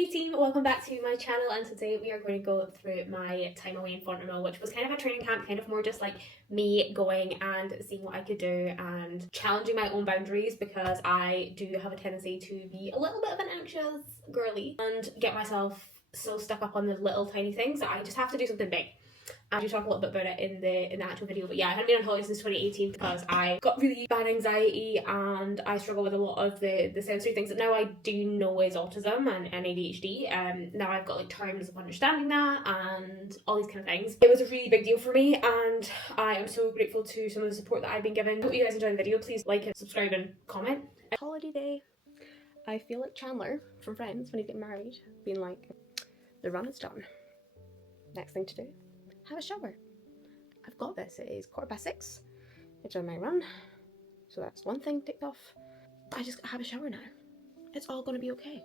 Hey team, welcome back to my channel, and today we are going to go through my time away in Font-Romeu, which was kind of a training camp, kind of more just like me going and seeing what I could do and challenging my own boundaries, because I do have a tendency to be a little bit of an anxious girly and get myself so stuck up on the little tiny things that I just have to do something big. I do talk a little bit about it in the actual video, but yeah, I haven't been on holiday since 2018 because I got really bad anxiety and I struggle with a lot of the sensory things that now I do know is autism and ADHD. Now I've got like terms of understanding that and all these kind of things. It was a really big deal for me, and I am so grateful to some of the support that I've been given. Hope you guys enjoyed the video. Please like it, subscribe and comment. Holiday day. I feel like Chandler from Friends when he's getting married, being like, the run is done. Next thing to do, have a shower. I've got this. It is 6:15. I've done my run, so that's one thing ticked off. I just have a shower now. It's all gonna be okay.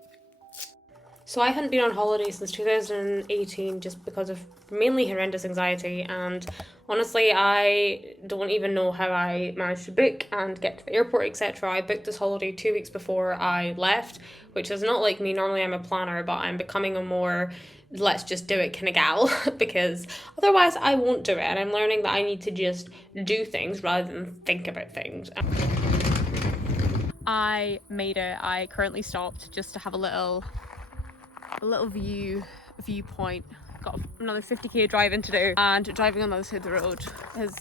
So I hadn't been on holiday since 2018 just because of mainly horrendous anxiety, and honestly I don't even know how I managed to book and get to the airport, etc. I booked this holiday 2 weeks before I left, which is not like me. Normally I'm a planner, but I'm becoming a more let's just do it kind of gal because otherwise I won't do it, and I'm learning that I need to just do things rather than think about things. I made it. I currently stopped just to have a little viewpoint. Got another 50k driving to do, and driving on the other side of the road is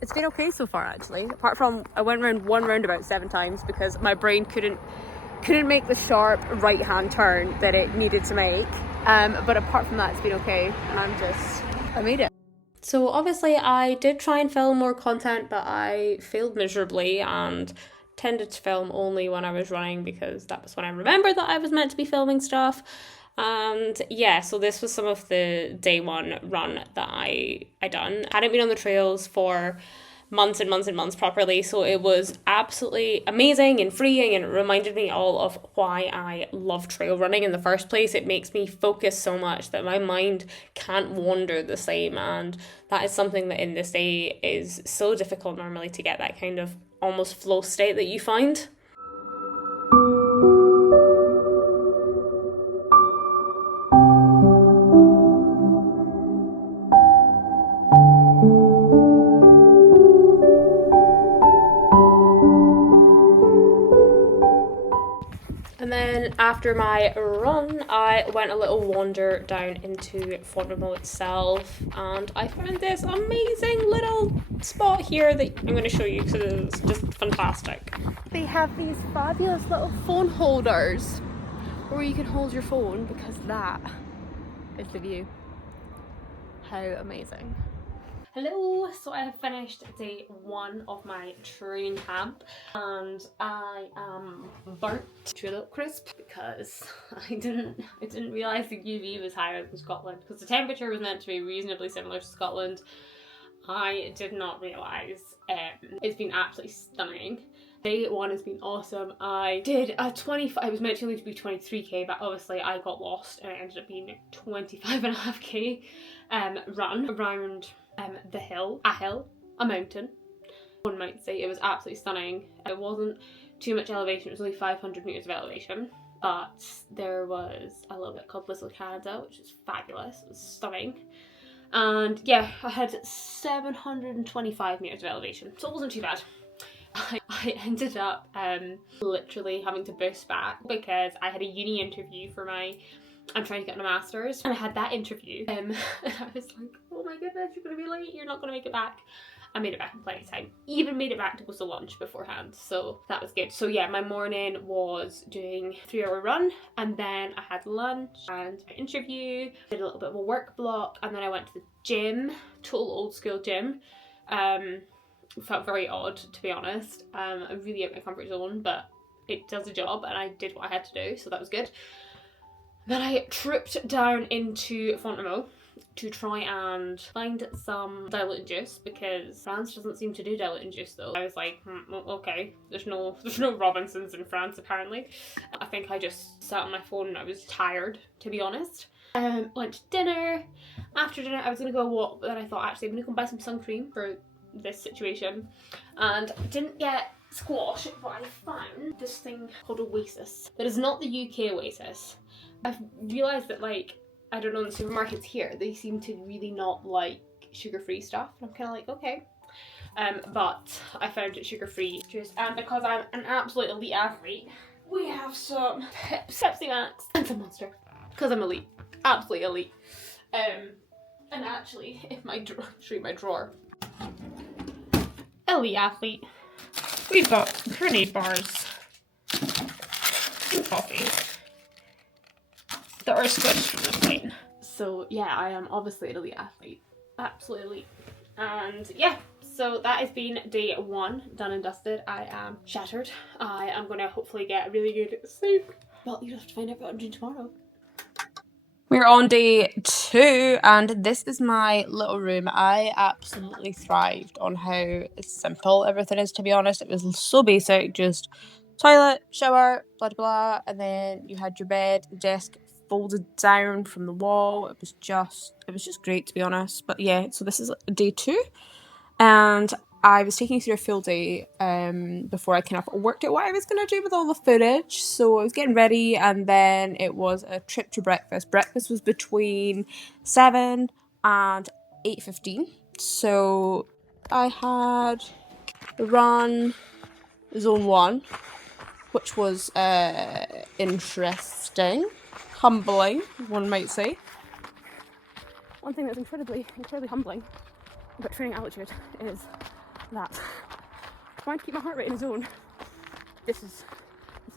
it's been okay so far, actually, apart from I went around one roundabout 7 times because my brain couldn't make the sharp right hand turn that it needed to make, but apart from that it's been okay, and I made it. So obviously I did try and film more content, but I failed miserably and tended to film only when I was running because that was when I remembered that I was meant to be filming stuff. And yeah, so this was some of the day one run that I done. I hadn't been on the trails for months and months and months properly, so it was absolutely amazing and freeing, and it reminded me all of why I love trail running in the first place. It makes me focus so much that my mind can't wander the same, and that is something that in this day is so difficult normally to get, that kind of almost flow state that you find. And then after my run, I went a little wander down into Font-Romeu itself, and I found this amazing little spot here that I'm going to show you because it's just fantastic. They have these fabulous little phone holders where you can hold your phone, because that is the view. How amazing. Hello, so I have finished day 1 of my training camp, and I am burnt to a little crisp because I didn't realise the UV was higher than Scotland, because the temperature was meant to be reasonably similar to Scotland. I did not realise. It's been absolutely stunning. Day 1 has been awesome. I did a I was meant to only be 23k, but obviously I got lost and it ended up being a 25.5k run around the hill, a mountain, one might say. It was absolutely stunning. It wasn't too much elevation, it was only 500 meters of elevation, but there was a little bit called Little Canada, which is fabulous. It was stunning. And yeah, I had 725 meters of elevation, so it wasn't too bad. I ended up literally having to boost back because I had a uni interview for I'm trying to get a master's, and I had that interview and I was like, oh my goodness, you're gonna be late, you're not gonna make it back. I made it back in plenty of time, even made it back to go to lunch beforehand, so that was good. So yeah, my morning was doing a 3-hour run, and then I had lunch and an interview, did a little bit of a work block, and then I went to the gym, total old school gym. Felt very odd, to be honest. I'm really out of my comfort zone, but it does the job, and I did what I had to do, so that was good. Then I tripped down into Font-Romeu to try and find some diluted juice, because France doesn't seem to do diluted juice though. I was like, okay, there's no Robinsons in France apparently. I think I just sat on my phone and I was tired, to be honest. Went to dinner. After dinner I was gonna go walk, but then I thought actually I'm gonna go buy some sun cream for this situation, and didn't get squash, but I found this thing called Oasis. That is not the UK Oasis. I've realised that, like, I don't know, in the supermarkets here, they seem to really not like sugar-free stuff. And I'm kind of like, okay. But I found it sugar-free juice, and because I'm an absolute elite athlete, we have some Pepsi Max and some Monster. Because I'm elite. Absolutely elite. And actually, if show you my drawer. Elite athlete. We've got grenade bars and coffee that are squished from the plane. So yeah, I am obviously an elite athlete. Absolutely elite. And yeah, so that has been day 1, done and dusted. I am shattered. I am going to hopefully get really good sleep. Well, you'll have to find out what I'm doing tomorrow. We're on day 2 and this is my little room. I absolutely thrived on how simple everything is, to be honest. It was so basic, just toilet, shower, blah blah, and then you had your bed, desk folded down from the wall. It was just great, to be honest. But yeah, so this is day 2 and I was taking through a full day before I kind of worked out what I was going to do with all the footage. So I was getting ready and then it was a trip to breakfast. Breakfast was between 7 and 8:15. So I had run zone 1, which was interesting, humbling, one might say. One thing that's incredibly humbling about training altitude is that trying to keep my heart rate in a zone. This is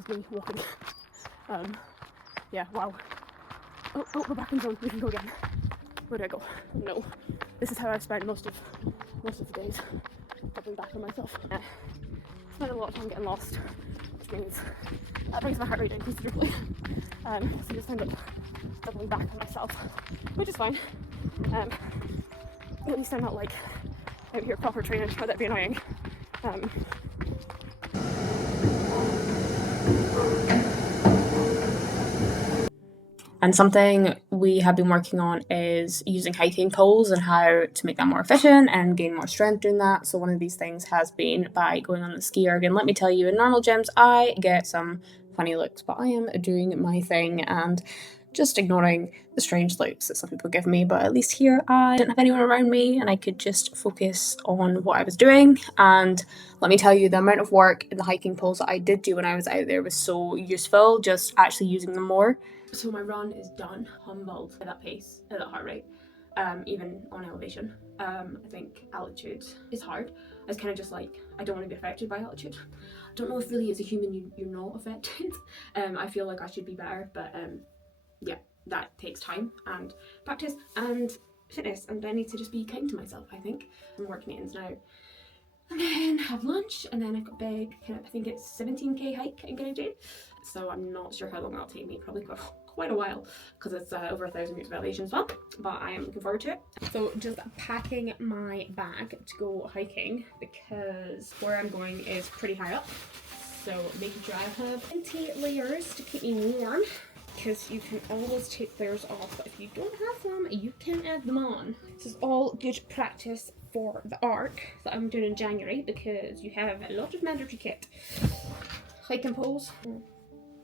me walking. Yeah, wow. Oh, we're back in zone. We can go again. Where do I go? No. This is how I've spent most of the days. Doubling back on myself. Spent a lot of time getting lost, which means that brings my heart rate down considerably. So just end up doubling back on myself, which is fine. At least I'm not like out here proper training, or that'd be annoying. And something we have been working on is using hiking poles and how to make that more efficient and gain more strength doing that. So one of these things has been by going on the ski erg. And let me tell you, in normal gyms, I get some funny looks, but I am doing my thing and just ignoring the strange looks that some people give me. But at least here I didn't have anyone around me and I could just focus on what I was doing. And let me tell you, the amount of work in the hiking poles that I did do when I was out there was so useful, just actually using them more. So my run is done, humbled by that pace, at that heart rate, even on elevation. I think altitude is hard. I was kind of just like, I don't want to be affected by altitude. I don't know if really as a human you're not affected. I feel like I should be better, but yeah, that takes time and practice and fitness, and I need to just be kind to myself, I think. I'm work meetings now. And then have lunch, and then I've got a big, kind of, I think it's 17k hike I'm gonna do. So I'm not sure how long that'll take me, probably quite a while, because it's over 1,000 meters of elevation as well, but I am looking forward to it. So just packing my bag to go hiking, because where I'm going is pretty high up. So making sure I have plenty layers to keep me warm, because you can always take layers off, but if you don't have them, you can add them on. This is all good practice for the arc that I'm doing in January, because you have a lot of mandatory kit. Hiking poles.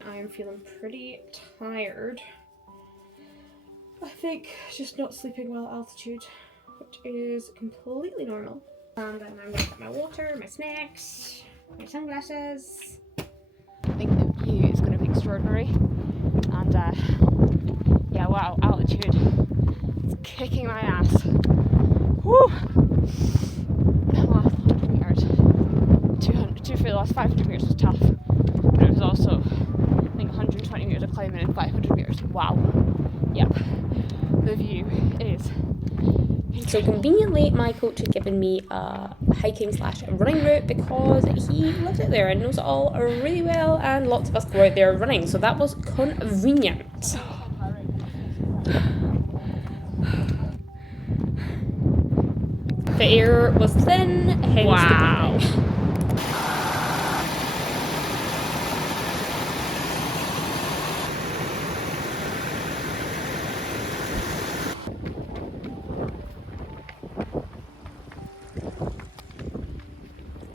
I am feeling pretty tired. I think just not sleeping well at altitude, which is completely normal. And then I'm gonna get my water, my snacks, my sunglasses. I think the view is gonna be extraordinary. And yeah, wow, altitude. It's kicking my ass. Woo! The last 100 meters, 200 for the last 500 meters was tough, but it was also, I think, 120 meters of climbing and 500 meters. Wow. Yep. The view is incredible. So conveniently, my coach had given me a hiking/running route because he lives out there and knows it all really well, and lots of us go out there running, so that was convenient. The air was thin, hence wow. The breathing.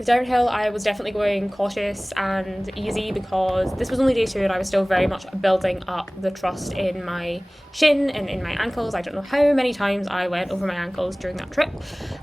The downhill, I was definitely going cautious and easy because this was only day 2 and I was still very much building up the trust in my shin and in my ankles. I don't know how many times I went over my ankles during that trip,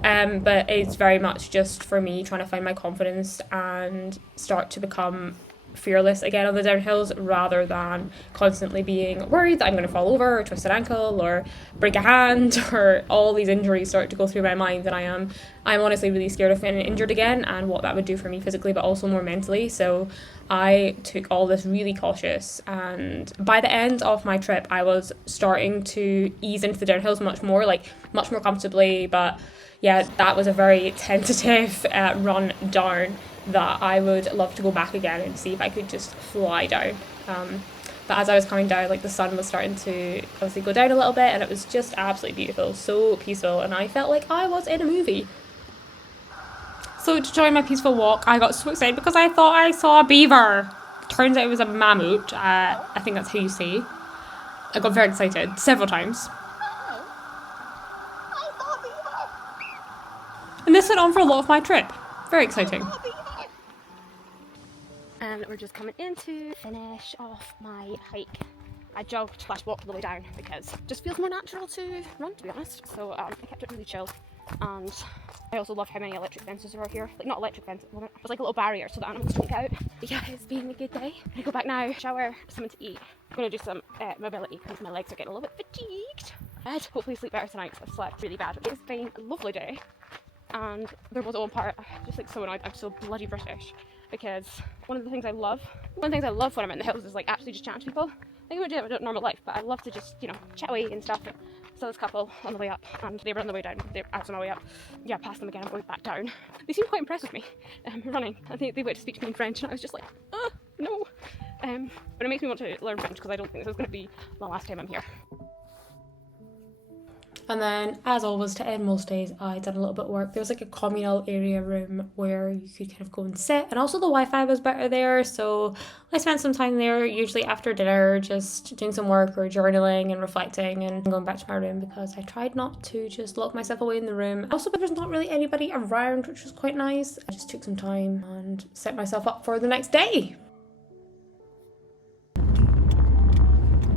but it's very much just for me trying to find my confidence and start to become fearless again on the downhills, rather than constantly being worried that I'm going to fall over or twist an ankle or break a hand or all these injuries start to go through my mind. And I'm honestly really scared of getting injured again and what that would do for me physically, but also more mentally. So I took all this really cautious, and by the end of my trip I was starting to ease into the downhills much more comfortably. But yeah, that was a very tentative run down that I would love to go back again and see if I could just fly down. But as I was coming down, like, the sun was starting to obviously go down a little bit, and it was just absolutely beautiful, so peaceful, and I felt like I was in a movie. So to join my peaceful walk, I got so excited because I thought I saw a beaver. Turns out it was a mammoth. I think that's how you say. I got very excited several times. And this went on for a lot of my trip. Very exciting. And we're just coming in to finish off my hike. I jogged / walked all the way down because it just feels more natural to run, to be honest. So I kept it really chill. And I also love how many electric fences there are here. Like, not electric fences, it was like a little barrier so the animals don't get out. But yeah, it's been a good day. I'm gonna go back now, shower, something to eat. I'm gonna do some mobility because my legs are getting a little bit fatigued. And hopefully sleep better tonight because I've slept really bad. It's been a lovely day. And there was one part, I'm just like so annoyed, I'm so bloody British. Because one of the things I love when I'm in the hills is like actually just chatting to people. I think I would do that with normal life, but I love to just, you know, chat away and stuff. So this couple on the way up, and they were on the way down. I was on my way up. Yeah, past them again, I'm going back down. They seemed quite impressed with me running. I think they went to speak to me in French, and I was just like, no. But it makes me want to learn French because I don't think this is going to be the last time I'm here. And then, as always, to end most days, I did a little bit of work. There was like a communal area room where you could kind of go and sit, and also the Wi-Fi was better there, so I spent some time there, usually after dinner, just doing some work or journaling and reflecting and going back to my room because I tried not to just lock myself away in the room. Also, but there's not really anybody around, which was quite nice. I just took some time and set myself up for the next day.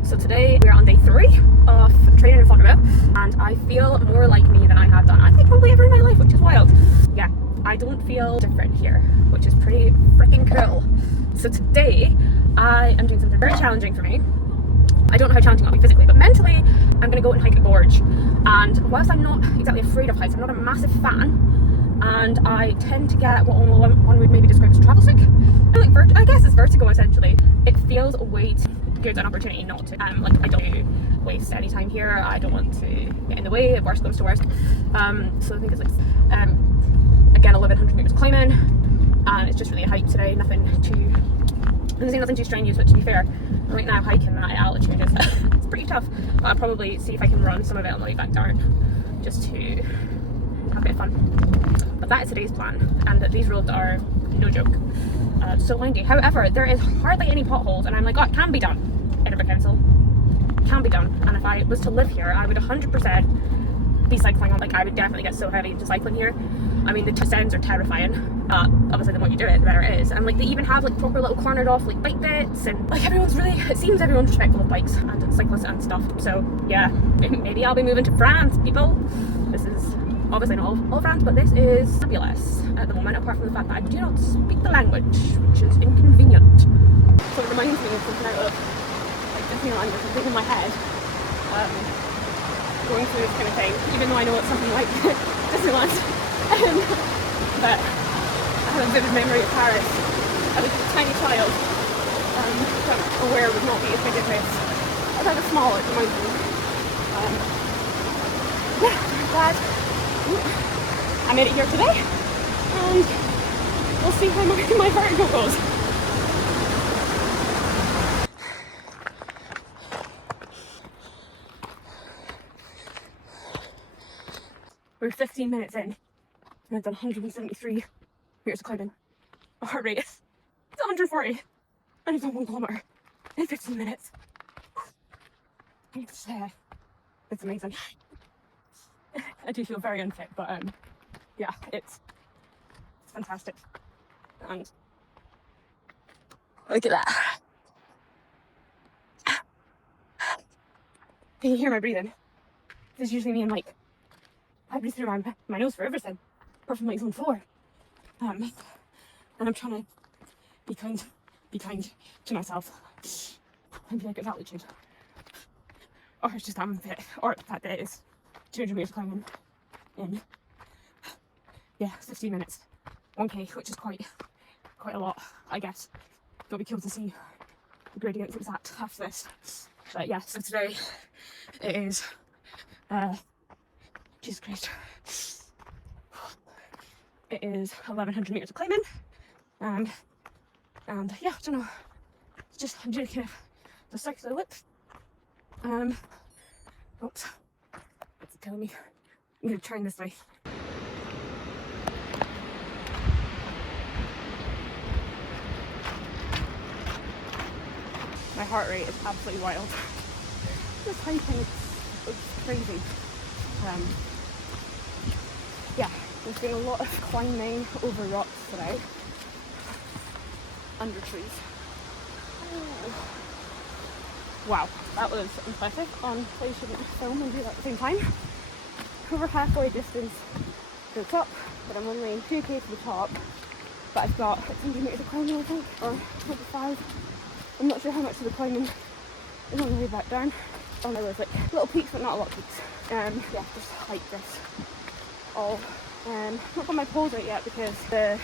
So today we're on day 3 of training in Font-Romeu, and I feel more like me than I have done, I think, probably ever in my life, which is wild. Yeah, I don't feel different here, which is pretty freaking cool. So today I am doing something very challenging for me. I don't know how challenging it'll be physically, but mentally I'm going to go and hike a gorge. And whilst I'm not exactly afraid of heights, I'm not a massive fan, and I tend to get what one would maybe describe as travel sick. I guess it's vertigo essentially. It feels way too good an opportunity not to. Like, I don't waste any time here. I don't want to get in the way if worst comes to worst. So I think it's like again 1100 meters climbing, and it's just really a hike today. There's nothing too strenuous, but to be fair, right now hiking at altitude is it's pretty tough. But I'll probably see if I can run some of it on the way back down, just to have a bit of fun. But that is today's plan, and these roads are no joke. So windy. However, there is hardly any potholes, and I'm like, oh, it can be done. Edinburgh Council, it can be done. And if I was to live here, I would 100% be cycling on. Like, I would definitely get so heavy into cycling here. I mean, the descents are terrifying. Obviously, the more you do it, the better it is. And like, they even have like proper little cornered off like bike bits, and like it seems everyone's respectful of bikes and cyclists and stuff. So yeah, maybe I'll be moving to France, people. This is obviously not all France, but this is fabulous at the moment, apart from the fact that I do not speak the language, which is inconvenient. So it reminds me of something out of like Disneyland or something in my head, going through this kind of thing, even though I know it's something like Disneyland. But I have a vivid memory of Paris. I was a tiny child, aware would not be as big as this. I was small at the moment. Yeah, I'm glad I made it here today, and we'll see how my vertigo goes. We're 15 minutes in, and I've done 173 meters of climbing. My heart rate is 140, and I've done 1 kilometer in 15 minutes. It's amazing. I do feel very unfit, but yeah, it's fantastic. And look at that. Can you hear my breathing? This is usually me and like, I breathe through my nose for everything, apart from like zone 4. And I'm trying to be kind to myself and be like, it's altitude. Or it's just I'm fit, or the fact that it is 200 meters climbing in 15 minutes, 1k, which is quite a lot, I guess. You'll be cool to see the gradients it's at after this. But yeah, so today it is Jesus Christ, it is 1100 meters of climbing, and yeah, I don't know, it's just I'm doing kind of the circular loop. Oops, it's telling me I'm gonna turn this way. My heart rate is absolutely wild. This hiking is crazy. Yeah, there's been a lot of climbing over rocks today, under trees. Wow, that was impressive. I shouldn't film and do that at the same time. Over halfway distance to the top, but I'm only 2k to the top. But I've got 600 meters of climbing, I think, or 25. I'm not sure how much of the climbing is on the way back down. Oh no, there's like little peaks, but not a lot of peaks. Yeah, just hike this all. Not got my poles out yet because oh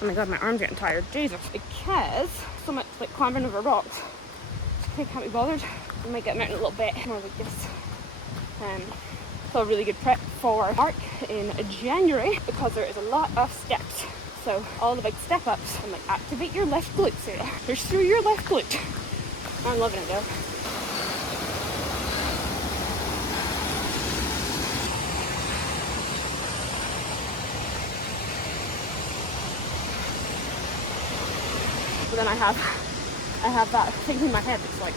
my god, my arm's getting tired. Jesus, because so much like climbing over rocks. I can't be bothered. I might get them out in a little bit more like this. So a really good prep for Mark in January because there is a lot of steps. So all the big step ups and like activate your left glute, Sarah. Push through your left glute. I'm loving it though. But then I have that thing in my head that's like,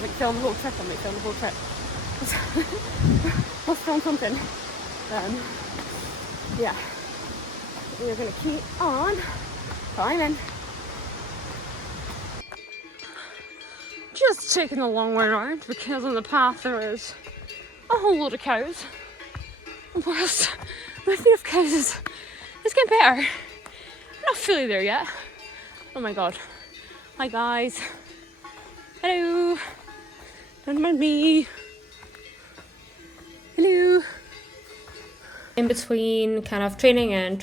like film the whole trip. I might film the whole trip. Let's film something. Yeah. We're gonna keep on climbing. Just taking the long way around because on the path there is a whole load of cows. Whilst my fear of cows is getting better. I'm not fully there yet. Oh my god. Hi guys. Hello. Don't mind me. Hello. In between kind of training and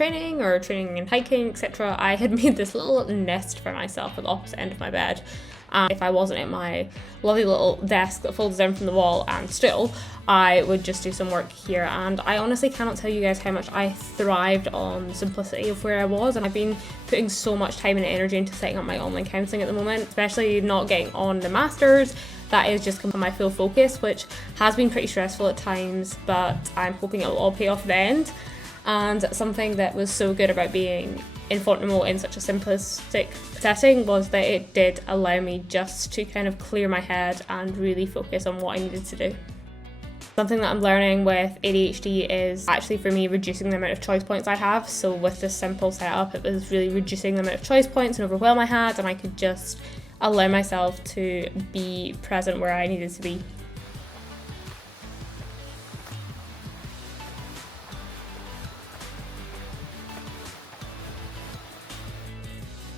hiking, etc., I had made this little nest for myself at the opposite end of my bed. If I wasn't at my lovely little desk that folds down from the wall and still, I would just do some work here. And I honestly cannot tell you guys how much I thrived on the simplicity of where I was. And I've been putting so much time and energy into setting up my online counselling at the moment, especially not getting on the masters. That is just my full focus, which has been pretty stressful at times, but I'm hoping it will all pay off at the end. And something that was so good about being in Font-Romeu in such a simplistic setting was that it did allow me just to kind of clear my head and really focus on what I needed to do. Something that I'm learning with ADHD is actually for me reducing the amount of choice points I have. So with this simple setup, it was really reducing the amount of choice points and overwhelm I had, and I could just allow myself to be present where I needed to be.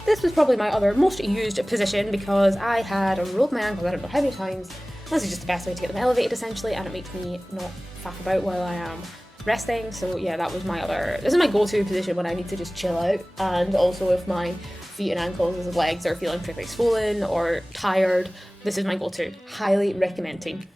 This was probably my other most used position because I had rolled my ankles I don't know how many times. This is just the best way to get them elevated essentially, and it makes me not faff about while I am resting. So yeah, that was this is my go-to position when I need to just chill out, and also if my feet and ankles and legs are feeling particularly swollen or tired, this is my go-to. Highly recommending.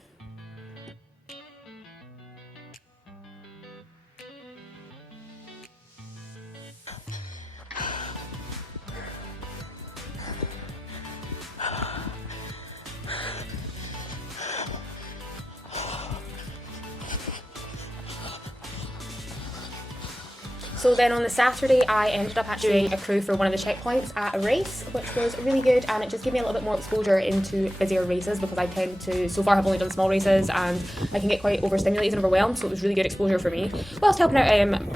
So then on the Saturday, I ended up actually doing a crew for one of the checkpoints at a race, which was really good, and it just gave me a little bit more exposure into busier races, because I tend to, so far have only done small races, and I can get quite overstimulated and overwhelmed, so it was really good exposure for me, whilst helping out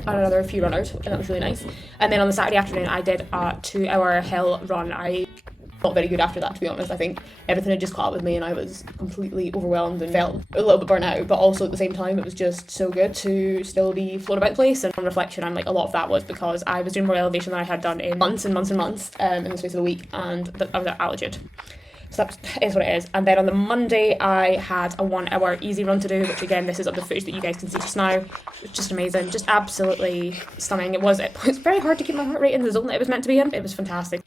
another few runners, and that was really nice. And then on the Saturday afternoon, I did a 2-hour hill run. I not very good after that, to be honest. I think everything had just caught up with me and I was completely overwhelmed and felt a little bit burnt out, but also at the same time it was just so good to still be floating about the place. And on reflection, I'm like, a lot of that was because I was doing more elevation than I had done in months and months and months in the space of a week, and I was at altitude. So that is what it is. And then on the Monday, I had a 1-hour easy run to do, which again, this is up the footage that you guys can see just now. It's just amazing, just absolutely stunning. It was very hard to keep my heart rate in the zone that it was meant to be in. It was fantastic.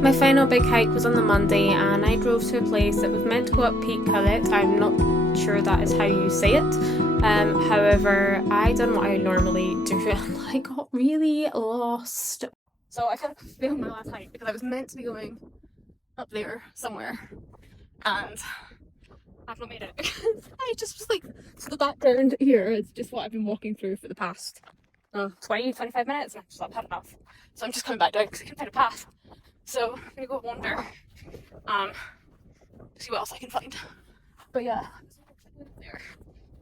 My final big hike was on the Monday, and I drove to a place that was meant to go up Peak Cullet. I'm not sure that is how you say it. However, I done what I normally do and I got really lost. So I kind of failed my last hike because I was meant to be going up there somewhere, and I've not made it. I just was like, so the background here is just what I've been walking through for the past 20-25 minutes, and I've had enough. So I'm just coming back down because I can't find a path. So I'm gonna go wander, see what else I can find. But yeah, there.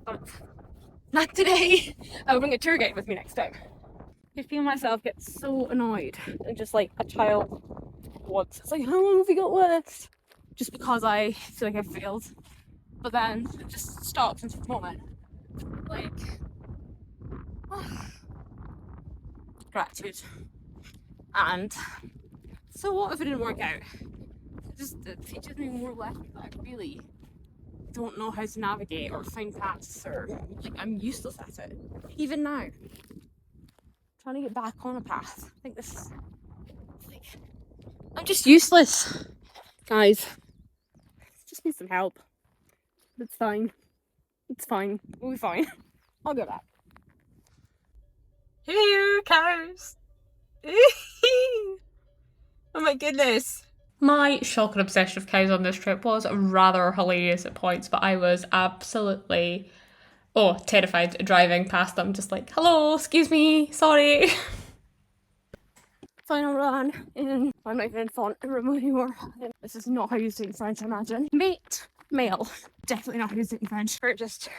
But not today. I'll bring a tour guide with me next time. I feel myself get so annoyed and just like a child once. It's like, how long have we got left? Just because I feel like I've failed. But then it just stops into the moment. Like, gratitude. And so what if it didn't work out? It teaches me more lessons that I really don't know how to navigate or find paths, or like I'm useless at it. Even now, trying to get back on a path. I think this is like, I'm just useless, guys. Just need some help. It's fine. It's fine. We'll be fine. I'll go back. Here, cows. Oh my goodness. My shock and obsession of cows on this trip was rather hilarious at points, but I was absolutely, terrified driving past them, just like, hello, excuse me, sorry. Final run in, I'm not even in Font-Romeu anymore. This is not how you say it in French, I imagine. Mate, male, definitely not how you say it in French. For just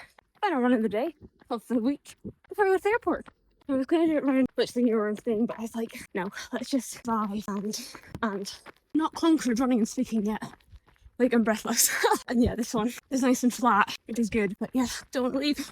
final run of the day, of the week, before I go to the airport. I was going to do it around which the newer thing, but I was like, no, let's just drive and not conquered running and speaking yet. Like, I'm breathless. And yeah, this one is nice and flat. It is good, but yeah, don't leave.